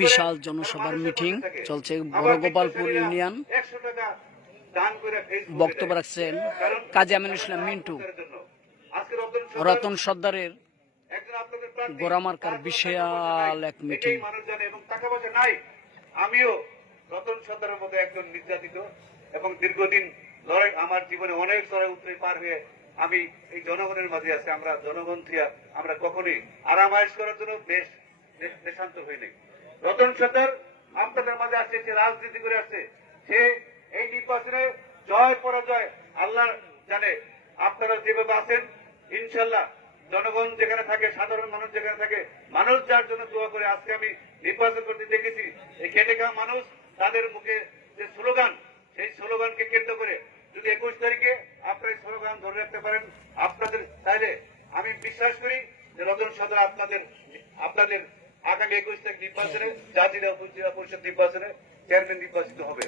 বিশাল জনসভার মিটিং চলছে বড়গোপালপুর ইউনিয়ন। বক্তব্য রাখছেন কাজী আমিনুল ইসলাম মিন্টু। রতন সর্দারের গোরামার্কার বিশাল এক মিটিং। আমিও রতন সর্দারের মতো একজন নির্যাতিত এবং দীর্ঘদিন লড়াই, আমার জীবনে অনেক লড়াই উত্তরে পার হয়ে আমি এই জনগণের মাঝে আছি। আমরা জনগণ থেকে আমরা কখনোই আরামায়েশ করার জন্য দেশান্ত হইনি। রতন সর্দার আপনাদের মাঝে আসছে, সে রাজনীতি করে আসছে, সে এই নির্বাচনে জয় পরাজয় আল্লাহ জানে। আপনারা যেভাবে আছেন ইনশাল্লাহ জনগণ যেখানে থাকে, সাধারণ মানুষ যেখানে থাকে, মানুষ যার জন্য দোয়া করে। আজকে আমি নির্বাচন করতে দেখেছি এই খেটে খাওয়া মানুষ, তাদের মুখে যে স্লোগান, সেই স্লোগানকে কেন্দ্র করে যদি 21 তারিখে আপনারা স্লোগান ধরে রাখতে পারেন, আপনাদের তাইলে আমি বিশ্বাস করি যে রতন সর্দার আপনাদের আগামী 21 তারিখ নির্বাচনে জাতীয় উপজেলা পরিষদ নির্বাচনে চেয়ারম্যান নির্বাচিত হবে।